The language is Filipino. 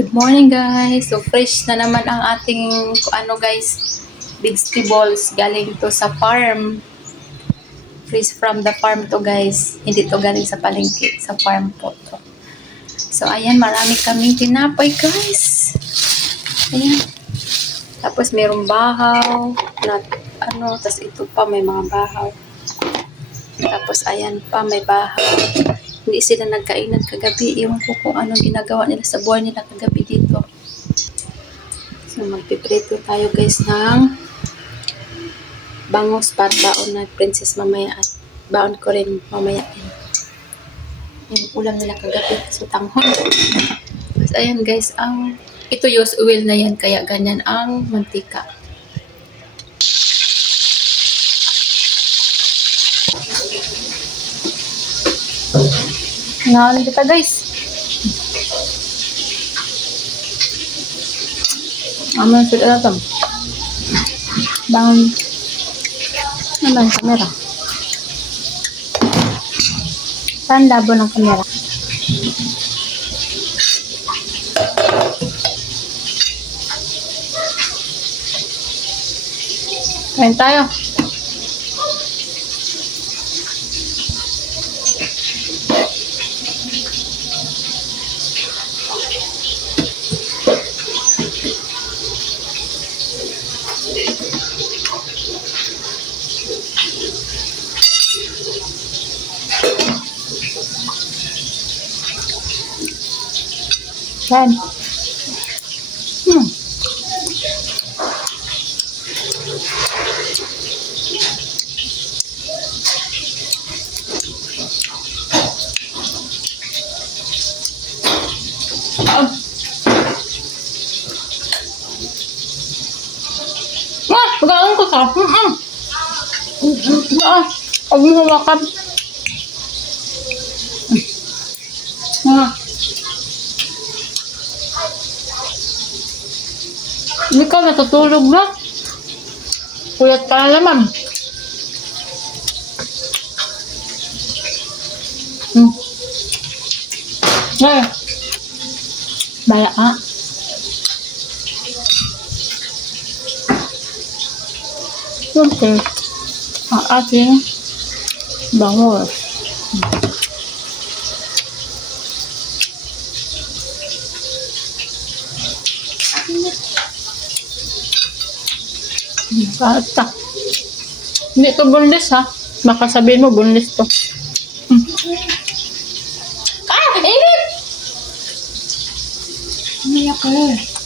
Good morning guys. So fresh na naman ang ating guys, vegetables galing to sa farm. Fresh from the farm to guys. Hindi to galing sa palengke, sa farm po to. So ayan, marami kaming tinapay guys. Ayan. Tapos mayroong bahaw na tapos ito pa may mga bahaw. Tapos ayan pa may bahaw. Hindi sila nagkainan kagabi. Ewan ko kung anong ginagawa nila sa buhay nila kagabi dito. So, magpiprito tayo guys ng bangus para baon na princess mamaya at baon ko rin mamaya din. Yung ulam nila kagabi. So, tanghon. Tapos ayan guys, ito used oil na yan kaya ganyan ang mantika. Ngayon kita guys. Aman sila natin. Bangun. Naman kamera. Saan labo ng kamera? Kain tayo. Kain. Pagkain ko ka. Pag mo hawakan. Hindi ka natutulog na. Puyat ka na naman. Ay. Bala ka. Okay. Ang ating bangus. Bata. Hindi to bunlis ha. Baka sabihin mo bunlis to. Init! Umiyak ka eh.